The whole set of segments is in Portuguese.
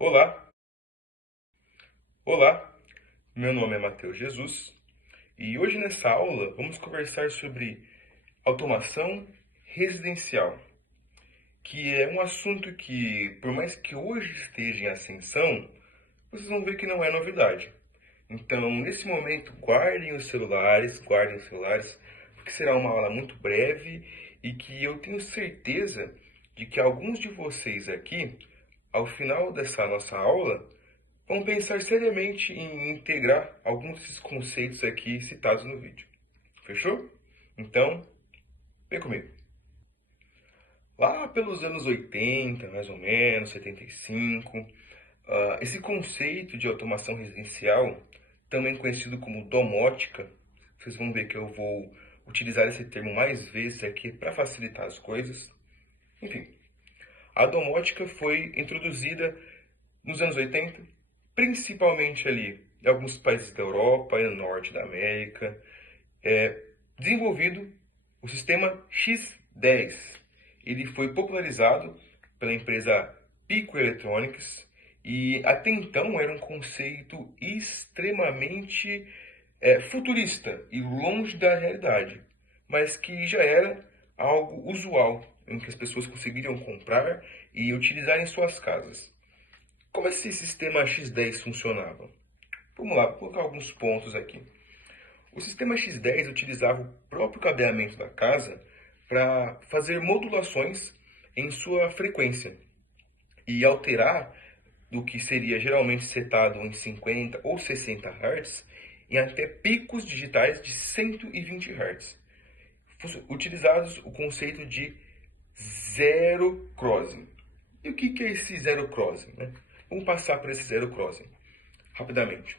Olá, olá, meu nome é Matheus Jesus e hoje nessa aula vamos conversar sobre automação residencial, que é um assunto que, por mais que hoje esteja em ascensão, vocês vão ver que não é novidade. Então, nesse momento, guardem os celulares, porque será uma aula muito breve e que eu tenho certeza de que alguns de vocês aqui, ao final dessa nossa aula, vamos pensar seriamente em integrar alguns desses conceitos aqui citados no vídeo. Fechou? Então, vem comigo. Lá pelos anos 80, mais ou menos, 75, esse conceito de automação residencial, também conhecido como domótica, vocês vão ver que eu vou utilizar esse termo mais vezes aqui para facilitar as coisas. Enfim, a domótica foi introduzida nos anos 80, principalmente ali em alguns países da Europa e no norte da América, desenvolvido o sistema X10. Ele foi popularizado pela empresa Pico Electronics e até então era um conceito extremamente futurista e longe da realidade, mas que já era algo usual em que as pessoas conseguiriam comprar e utilizar em suas casas. Como esse sistema X10 funcionava? Vamos lá, vou colocar alguns pontos aqui. O sistema X10 utilizava o próprio cabeamento da casa para fazer modulações em sua frequência e alterar do que seria geralmente setado em 50 ou 60 Hz em até picos digitais de 120 Hz. Utilizados o conceito de zero crossing. E o que é esse zero crossing, né? Vamos passar por esse zero crossing rapidamente.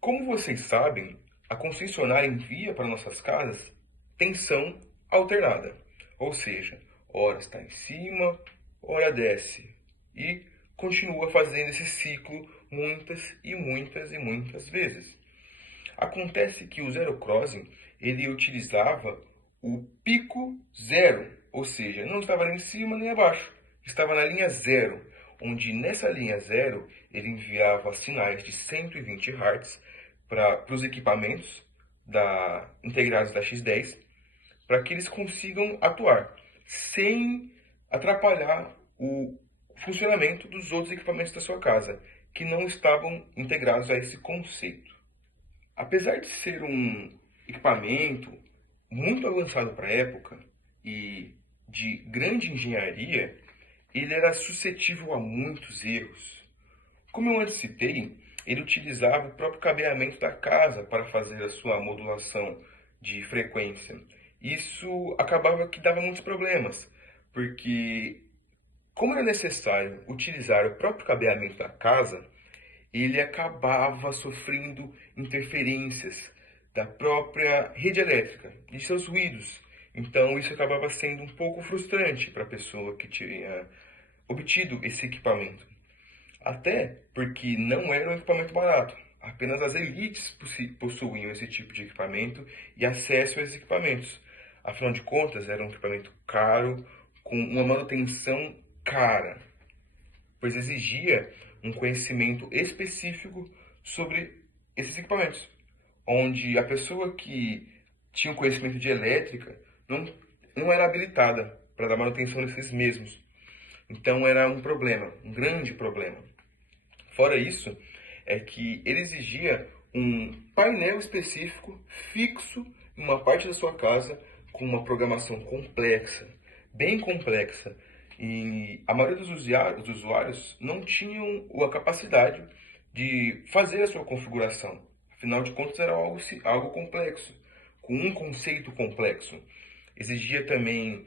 Como vocês sabem, a concessionária envia para nossas casas tensão alternada, ou seja, ora está em cima, ora desce, e continua fazendo esse ciclo muitas e muitas e muitas vezes. Acontece que o zero crossing ele utilizava o pico zero, ou seja, não estava nem em cima nem abaixo, estava na linha zero, onde nessa linha zero ele enviava sinais de 120 Hz para os equipamentos integrados da X10 para que eles consigam atuar sem atrapalhar o funcionamento dos outros equipamentos da sua casa, que não estavam integrados a esse conceito. Apesar de ser um equipamento muito avançado para a época e de grande engenharia, ele era suscetível a muitos erros. Como eu antes citei, ele utilizava o próprio cabeamento da casa para fazer a sua modulação de frequência. Isso acabava que dava muitos problemas, porque como era necessário utilizar o próprio cabeamento da casa, ele acabava sofrendo interferências da própria rede elétrica, de seus ruídos. Então isso acabava sendo um pouco frustrante para a pessoa que tinha obtido esse equipamento. Até porque não era um equipamento barato. Apenas as elites possuíam esse tipo de equipamento e acesso a esses equipamentos. Afinal de contas, era um equipamento caro, com uma manutenção cara, pois exigia um conhecimento específico sobre esses equipamentos, onde a pessoa que tinha um conhecimento de elétrica não era habilitada para dar manutenção desses mesmos. Então era um problema, um grande problema. Fora isso, é que ele exigia um painel específico fixo em uma parte da sua casa com uma programação complexa, bem complexa. E a maioria dos usuários não tinham a capacidade de fazer a sua configuração. Afinal de contas, era algo complexo, com um conceito complexo. Exigia também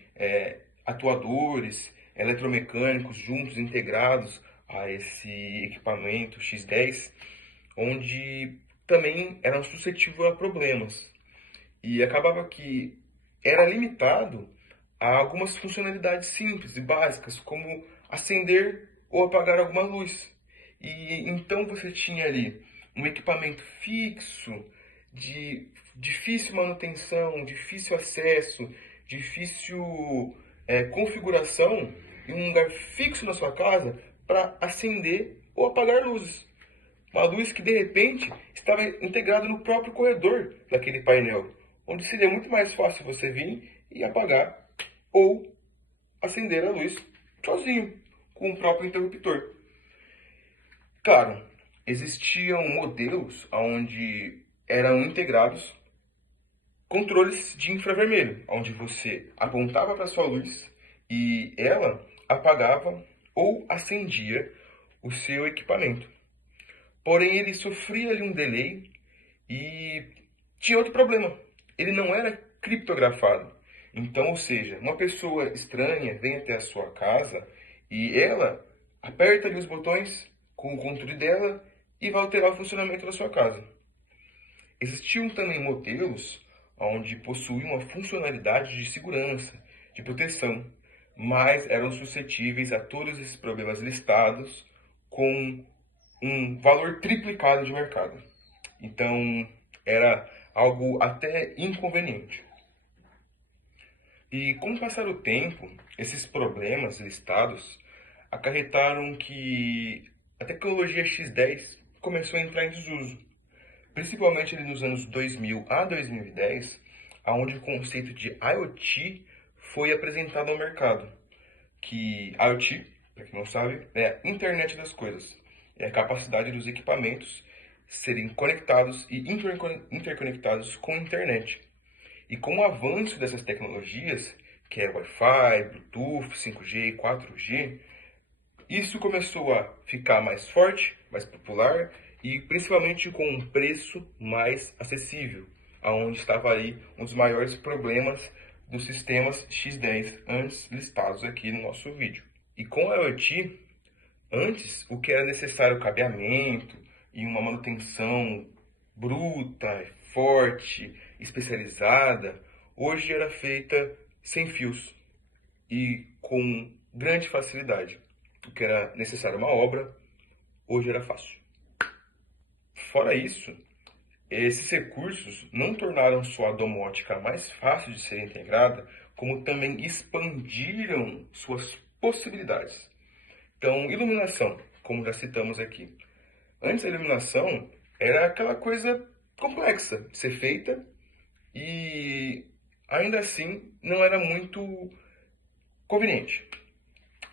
atuadores eletromecânicos juntos, integrados a esse equipamento X10, onde também eram suscetíveis a problemas. E acabava que era limitado a algumas funcionalidades simples e básicas, como acender ou apagar alguma luz. E então você tinha ali um equipamento fixo, de difícil manutenção, difícil acesso, difícil configuração, em um lugar fixo na sua casa para acender ou apagar luzes. Uma luz que de repente estava integrada no próprio corredor daquele painel, onde seria muito mais fácil você vir e apagar ou acender a luz sozinho, com o próprio interruptor. Claro, existiam modelos onde eram integrados controles de infravermelho, onde você apontava para sua luz e ela apagava ou acendia o seu equipamento. Porém, ele sofria ali um delay e tinha outro problema. Ele não era criptografado. Então, ou seja, uma pessoa estranha vem até a sua casa e ela aperta ali os botões com o controle dela e vai alterar o funcionamento da sua casa. Existiam também modelos onde possuíam uma funcionalidade de segurança, de proteção, mas eram suscetíveis a todos esses problemas listados com um valor triplicado de mercado. Então, era algo até inconveniente. E com o passar do tempo, esses problemas listados acarretaram que a tecnologia X10 começou a entrar em desuso, principalmente ali nos anos 2000 a 2010, onde o conceito de IoT foi apresentado ao mercado. Que IoT, para quem não sabe, é a Internet das Coisas. É a capacidade dos equipamentos serem conectados e interconectados com a internet. E com o avanço dessas tecnologias, que é Wi-Fi, Bluetooth, 5G e 4G, isso começou a ficar mais forte, mais popular e principalmente com um preço mais acessível, aonde estava aí um dos maiores problemas dos sistemas X10 antes listados aqui no nosso vídeo. E com a IoT, antes o que era necessário cabeamento e uma manutenção bruta, forte, especializada, hoje era feita sem fios e com grande facilidade. O que era necessário uma obra, hoje era fácil. Fora isso, esses recursos não tornaram só a domótica mais fácil de ser integrada, como também expandiram suas possibilidades. Então, iluminação, como já citamos aqui. Antes a iluminação era aquela coisa complexa de ser feita e ainda assim não era muito conveniente.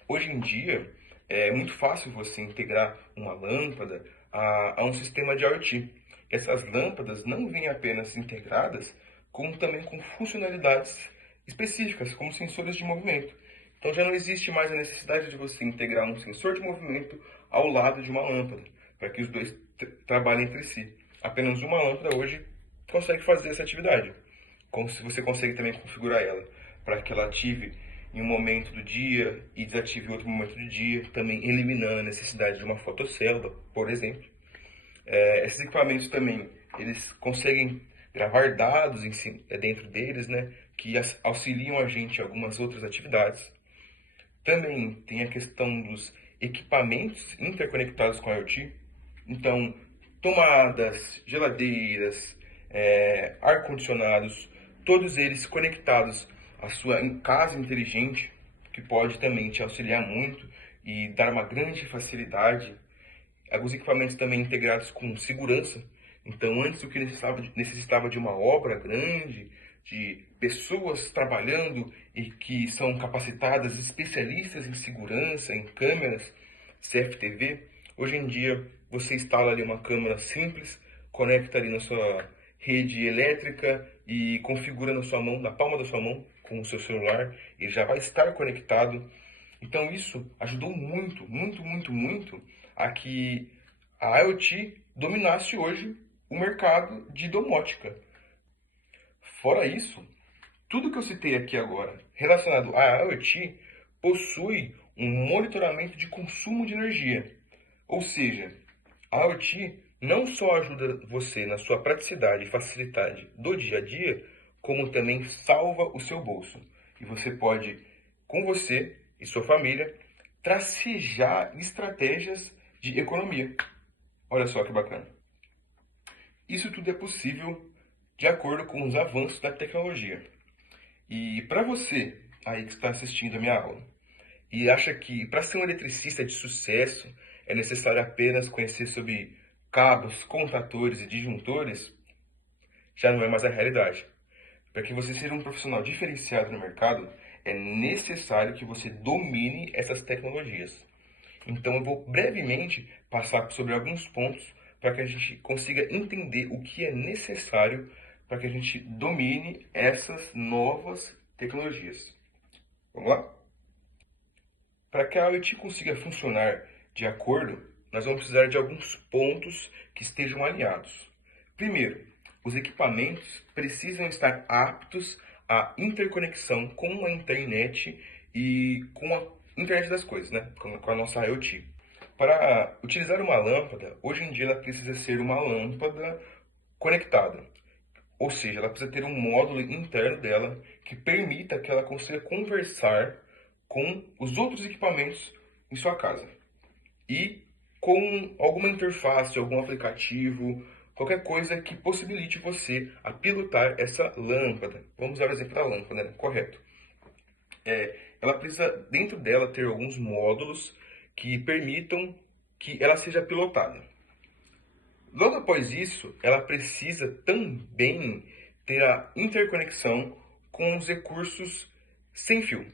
Hoje em dia é muito fácil você integrar uma lâmpada a um sistema de IoT. Essas lâmpadas não vêm apenas integradas, como também com funcionalidades específicas, como sensores de movimento. Então já não existe mais a necessidade de você integrar um sensor de movimento ao lado de uma lâmpada, para que os dois trabalhem entre si. Apenas uma lâmpada hoje consegue fazer essa atividade. Como se você consegue também configurar ela para que ela ative em um momento do dia e desative em outro momento do dia, também eliminando a necessidade de uma fotocélula, por exemplo. Esses equipamentos também, eles conseguem gravar dados dentro deles, né, que auxiliam a gente em algumas outras atividades. Também tem a questão dos equipamentos interconectados com a IoT. Então, tomadas, geladeiras, ar-condicionados, todos eles conectados à sua casa inteligente, que pode também te auxiliar muito e dar uma grande facilidade. Alguns equipamentos também integrados com segurança. Então, antes o que necessitava de uma obra grande, de pessoas trabalhando e que são capacitadas, especialistas em segurança, em câmeras, CFTV, hoje em dia você instala ali uma câmera simples, conecta ali na sua rede elétrica e configura na sua mão, na palma da sua mão, com o seu celular, e já vai estar conectado. Então isso ajudou muito, muito, muito, muito a que a IoT dominasse hoje o mercado de domótica. Fora isso, tudo que eu citei aqui agora relacionado à IoT possui um monitoramento de consumo de energia. Ou seja, a IoT não só ajuda você na sua praticidade e facilidade do dia a dia, como também salva o seu bolso. E você pode, com você e sua família, tracejar estratégias de economia. Olha só que bacana. Isso tudo é possível de acordo com os avanços da tecnologia. E para você aí que está assistindo a minha aula e acha que para ser um eletricista de sucesso é necessário apenas conhecer sobre cabos, contatores e disjuntores, já não é mais a realidade. Para que você seja um profissional diferenciado no mercado, é necessário que você domine essas tecnologias. Então, eu vou brevemente passar sobre alguns pontos para que a gente consiga entender o que é necessário para que a gente domine essas novas tecnologias. Vamos lá? Para que a IoT consiga funcionar de acordo, nós vamos precisar de alguns pontos que estejam alinhados. Primeiro, os equipamentos precisam estar aptos à interconexão com a internet e com a internet das coisas, né? Com a nossa IoT. Para utilizar uma lâmpada, hoje em dia ela precisa ser uma lâmpada conectada. Ou seja, ela precisa ter um módulo interno dela que permita que ela consiga conversar com os outros equipamentos em sua casa. E com alguma interface, algum aplicativo, qualquer coisa que possibilite você a pilotar essa lâmpada. Vamos usar o exemplo da lâmpada, né? Correto. Ela precisa, dentro dela, ter alguns módulos que permitam que ela seja pilotada. Logo após isso, ela precisa também ter a interconexão com os recursos sem fio,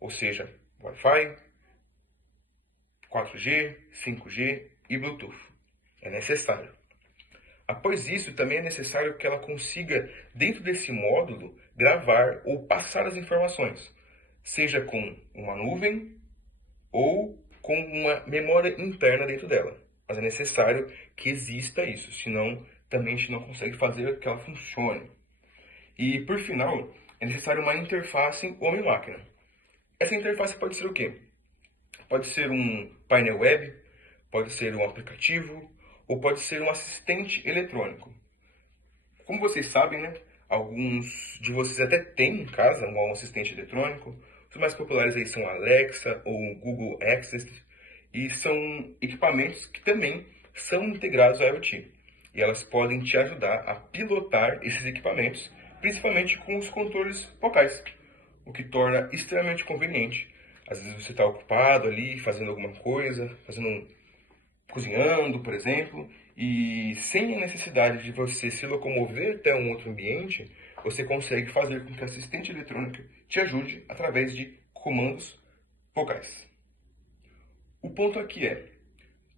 ou seja, Wi-Fi, 4G, 5G e Bluetooth. É necessário. Após isso, também é necessário que ela consiga, dentro desse módulo, gravar ou passar as informações, seja com uma nuvem ou com uma memória interna dentro dela. Mas é necessário que exista isso, senão também a gente não consegue fazer que ela funcione. E por final, é necessário uma interface homem-máquina. Essa interface pode ser o quê? Pode ser um painel web, pode ser um aplicativo ou pode ser um assistente eletrônico. Como vocês sabem, né? Alguns de vocês até têm em casa um assistente eletrônico. Os mais populares aí são a Alexa ou o Google Access e são equipamentos que também são integrados à IoT. E elas podem te ajudar a pilotar esses equipamentos, principalmente com os controles vocais, o que torna extremamente conveniente. Às vezes você está ocupado ali, fazendo alguma coisa, cozinhando, por exemplo, e sem a necessidade de você se locomover até um outro ambiente, você consegue fazer com que a assistente eletrônica te ajude através de comandos vocais. O ponto aqui é,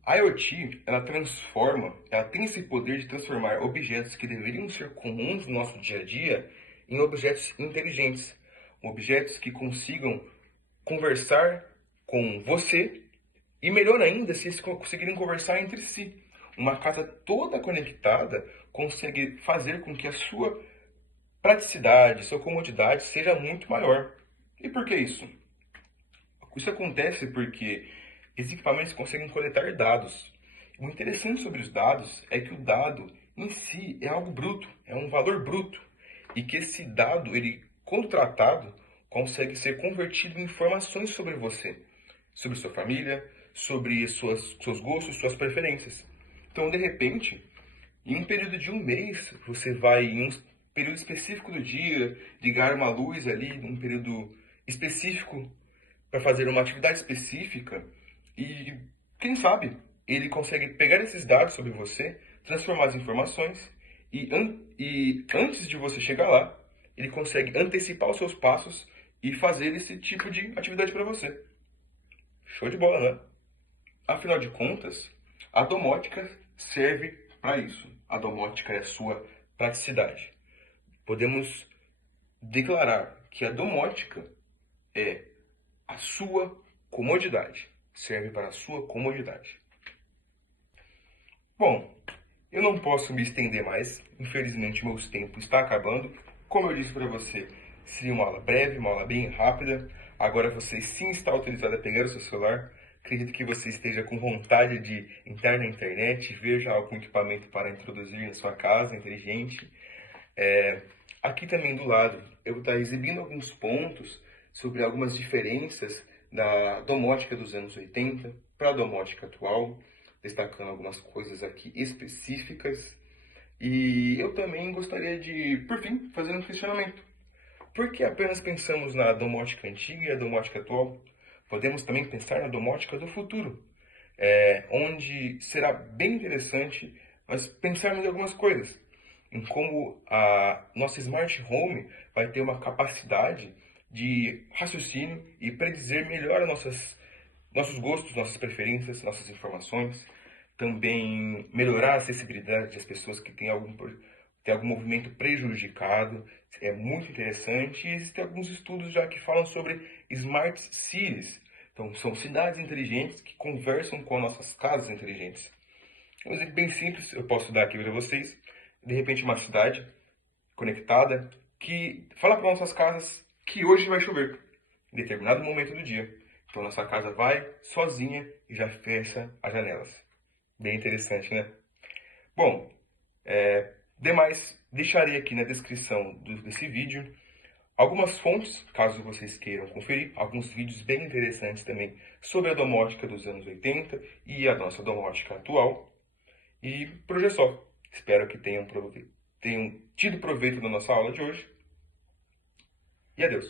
a IoT, ela tem esse poder de transformar objetos que deveriam ser comuns no nosso dia a dia em objetos inteligentes, objetos que consigam conversar com você e melhor ainda, se eles conseguirem conversar entre si. Uma casa toda conectada consegue fazer com que a sua praticidade, sua comodidade seja muito maior. E por que isso? Isso acontece porque esses equipamentos conseguem coletar dados. O interessante sobre os dados é que o dado em si é algo bruto, é um valor bruto. E que esse dado, ele, quando tratado, consegue ser convertido em informações sobre você, sobre sua família, sobre seus gostos, suas preferências. Então, de repente, em um período de um mês, você vai, em um período específico do dia, ligar uma luz ali, num período específico, para fazer uma atividade específica, e quem sabe ele consegue pegar esses dados sobre você, transformar as informações, e antes de você chegar lá, ele consegue antecipar os seus passos e fazer esse tipo de atividade para você. Show de bola, né? Afinal de contas, a domótica serve para isso. A domótica é a sua praticidade. Podemos declarar que a domótica é a sua comodidade. Serve para a sua comodidade. Bom, eu não posso me estender mais. Infelizmente, meu tempo está acabando. Como eu disse para você, seria uma aula breve, uma aula bem rápida. Agora você sim está autorizado a pegar o seu celular. Acredito que você esteja com vontade de entrar na internet, ver já algum equipamento para introduzir na sua casa inteligente. Aqui também do lado, eu vou estar exibindo alguns pontos sobre algumas diferenças da domótica dos anos 80 para a domótica atual, destacando algumas coisas aqui específicas. E eu também gostaria de, por fim, fazer um questionamento. Por que apenas pensamos na domótica antiga e a domótica atual? Podemos também pensar na domótica do futuro, onde será bem interessante nós pensarmos em algumas coisas, em como a nossa Smart Home vai ter uma capacidade de raciocínio e predizer melhor nossos gostos, nossas preferências, nossas informações, também melhorar a acessibilidade das pessoas que têm algum movimento prejudicado. É muito interessante e existem alguns estudos já que falam sobre Smart Cities. Então, são cidades inteligentes que conversam com as nossas casas inteligentes. Um exemplo bem simples, eu posso dar aqui para vocês. De repente, uma cidade conectada que fala para nossas casas que hoje vai chover em determinado momento do dia. Então, nossa casa vai sozinha e já fecha as janelas. Bem interessante, né? Bom, demais, deixarei aqui na descrição desse vídeo algumas fontes, caso vocês queiram conferir, alguns vídeos bem interessantes também sobre a domótica dos anos 80 e a nossa domótica atual. E por hoje é só. Espero que tenham tido proveito da nossa aula de hoje. E adeus.